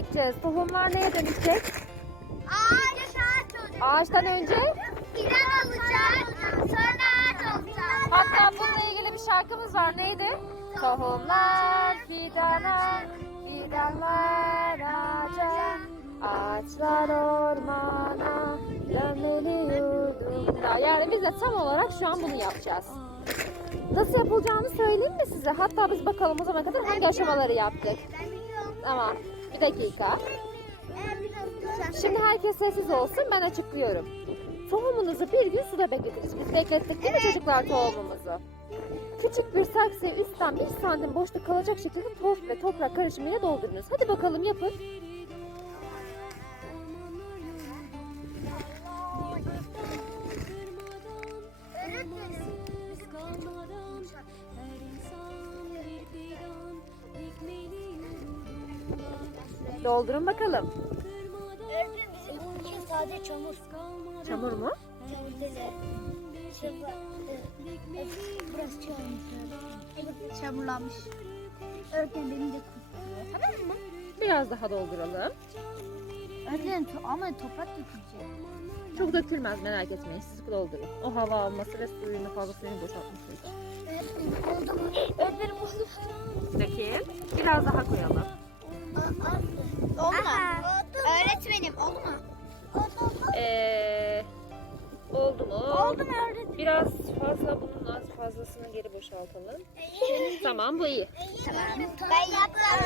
ekeceğiz? Tohumlar neye dönüşecek? Ağaç, ağaç Ağaçtan önce? Fidan olacak. Sonra ağaç olacak. Hatta bununla ilgili bir şarkımız var. Neydi? Tohumlar fidana, fidanlar ağaca, ağaçlar ormana, dönmeli Yani biz de tam olarak şu an bunu yapacağız. Nasıl yapılacağını söyleyeyim mi size? Hatta biz bakalım o zaman kadar hangi aşamaları yaptık. Tamam dakika. Şimdi herkes sessiz olsun ben açıklıyorum. Tohumunuzu bir gün suda bekletiriz. Biz beklettik değil mi evet. çocuklar tohumumuzu? Evet. Küçük bir saksıya üstten bir santim boşta kalacak şekilde torf ve toprak karışımıyla doldurunuz. Hadi bakalım yapın. Doldurun bakalım. Önce bizim için sadece çamur. Çamur mu? Çamur Evet, çamurlanmış. Örken benim de kurtuluyor. Tamam mı? Biraz daha dolduralım. Örgen to ama toprak dökülecek. Çok dökülmez merak etmeyin. Siz doldurun. O hava alması ve suyunu fazla suyunu boşaltmış için. Örken buldum. Dökül. Biraz daha koyalım. Örken. biraz fazla bunun az fazlasını geri boşaltalım. İyi. tamam bu iyi. iyi. Tamam. İyi.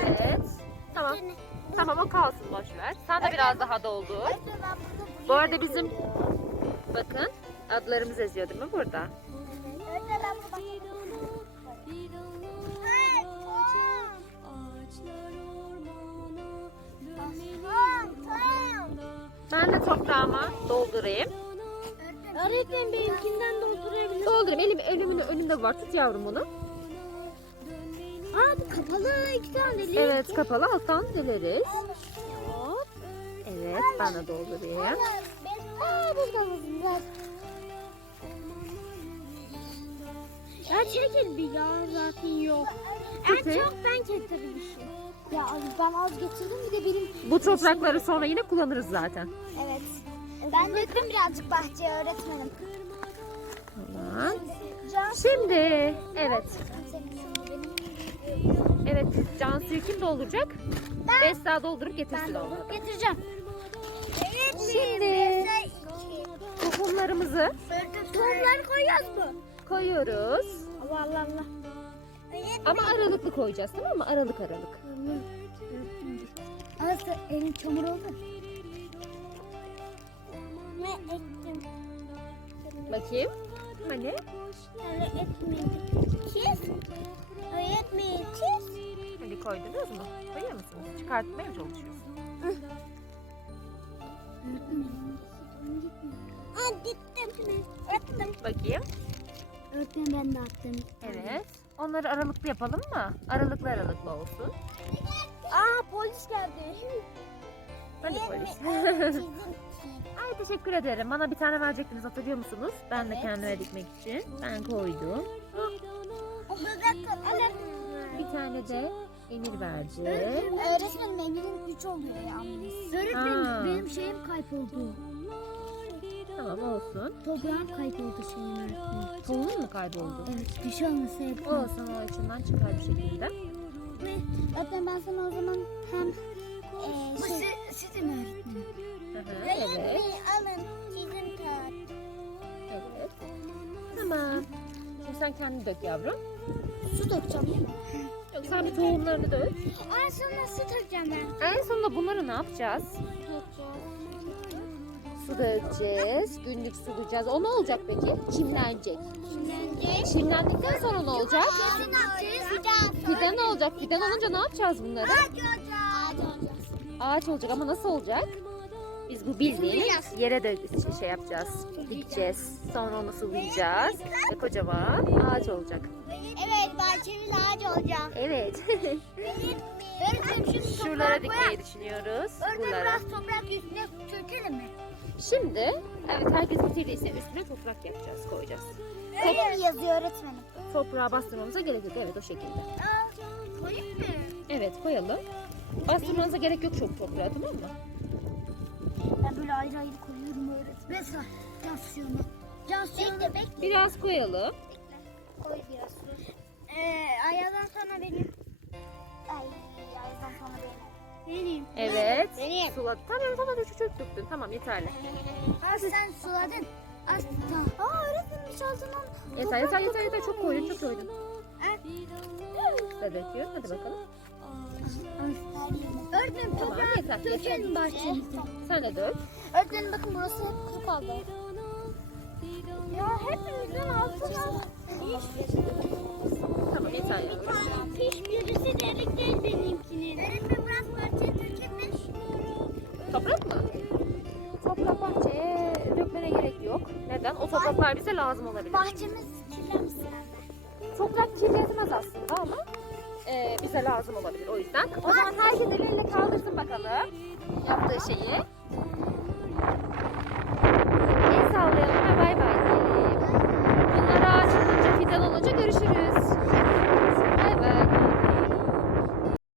Evet. Tamam. Tamam o kalsın boş ver. Sana de biraz daha doldur. İyi. Bu arada bizim bakın adlarımız yazıyor değil mi burada? İyi. Ben de toprağıma doldurayım. Öğretmen evet, benimkinden de oturabilir. Doldurayım. Elim, elimin önümde var. Tut yavrum onu. Abi kapalı iki tane delik. Evet kapalı alttan deleriz. Hop. Evet Ay. bana doldurayım. Olur, ben... Aa burada var. Ya çekil bir ya zaten yok. En Kutu. En çok ben getirmişim. Şey. Ya ben az getirdim bir de benim... Bu toprakları sonra yine kullanırız zaten. Evet. Ben döktüm birazcık bahçeye öğretmenim. Tamam. Şimdi evet. Evet can suyu kim dolduracak? Ben. Besta doldurup getirsin. Ben doldurup getireceğim. Evet, Şimdi tohumlarımızı. Tohumları koyuyoruz mu? Koyuyoruz. Allah Allah Allah. Ama aralıklı koyacağız tamam mı? Aralık aralık. Nasıl elin çamur oldu? ekme ektim. Bakayım. Hani? Hani ekmeği çiz. Hani ekmeği çiz. Hani koydunuz mu? Koyuyor musunuz? Çıkartmaya çalışıyorsunuz. Gittim. attım. bakayım. Örtüm ben de attım. Evet. Onları aralıklı yapalım mı? Aralıklı aralıklı olsun. Aa polis geldi. Hadi polis. Ay teşekkür ederim. Bana bir tane verecektiniz hatırlıyor musunuz? Ben evet. de kendime dikmek için. Ben koydum. Oh. Evet. bir tane de emir verdi. Ben, ben, ben, öğretmenim emirin 3 oluyor yalnız. Öğretmenim benim, benim şeyim kayboldu. Tamam olsun. Toprağım kayboldu senin yani. öğretmenim. Tohumun mu kayboldu? Evet bir şey olmasa yapayım. Olsun o içinden çıkar bir şekilde. Öğretmenim ben sana o zaman hem... Bu sizin öğretmenim. evet. Ben, evet. sen kendi dök yavrum. Su dökeceğim değil mi? Yok sen bir tohumlarını dök. En sonunda su dökeceğim ben. En sonunda bunları ne yapacağız? Su dökeceğiz. Günlük su dökeceğiz. O ne olacak peki? Çimlenecek. Çimlenecek. Çimlendikten sonra ne olacak? Fidan ne olacak? Fidan olunca ne yapacağız bunları? Ağaç olacak. Ağaç, Ağaç olacak ama nasıl olacak? Biz bu bildiğini yere de şey, şey yapacağız, dikeceğiz. Sonra onu sulayacağız. Ve evet, kocaman ağaç olacak. Evet, bahçemiz ağaç olacak. Evet. Örtüm şimdi Şuralara dikmeyi düşünüyoruz. Örtüm biraz toprak üstüne çökelim mi? Şimdi, evet herkes bitirdiyse üstüne toprak yapacağız, koyacağız. Evet. Ne Top... yazıyor öğretmenim? Toprağa bastırmamıza gerek yok, evet o şekilde. Aa, koyayım mı? Evet koyalım. Bastırmanıza gerek yok çok toprağa, tamam mı? ayrı ayrı koyuyorum öğretmenim. Mesela casyonu. Casyonu. Bekle bekle. Biraz koyalım. Koy biraz su. Ee, ayadan sana benim. Ay ayadan sana benim. Evet. Benim. Tamam tamam çok çok döktün. Tamam yeterli. Az sen suladın. Az e da. Aa öğretmenim altından. Yeter yeter yeter yeter çok koydun çok koydun. Evet. Bebek hadi bakalım. Öğretmenim tamam, toprağın yeter. Yeter bahçemizde. Sen de dök. Öğretmenim bakın burası hep kuru kaldı. Ya hepimizin altına Tamam yeter ya. Bir piş birisi de erikten benimkini. Erikten biraz parça dökülmüş. Toprak mı? Toprak bahçeye dökmene gerek yok. Neden? O topraklar bize lazım olabilir. Bahçemiz kirlenmiş Toprak kirletmez aslında ama e, bize lazım olabilir o yüzden. O zaman herkes eliyle kaldırsın bakalım. Yaptığı şeyi.